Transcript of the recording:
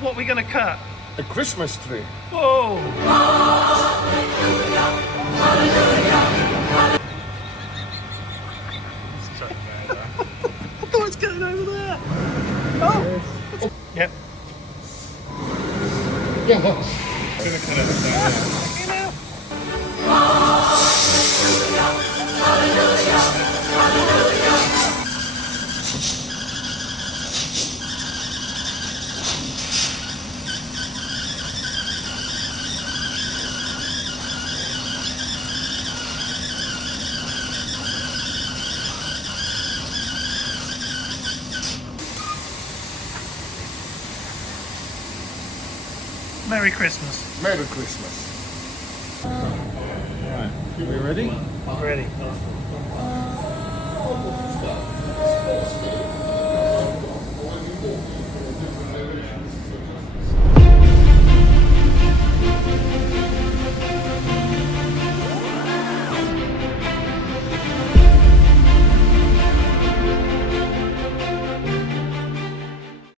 What are we going to cut? A Christmas tree. Whoa! What's going over there? Oh! Yep. Yeah. Gonna cut it down. You know. Merry Christmas. Merry Christmas. Right, are we ready? Ready.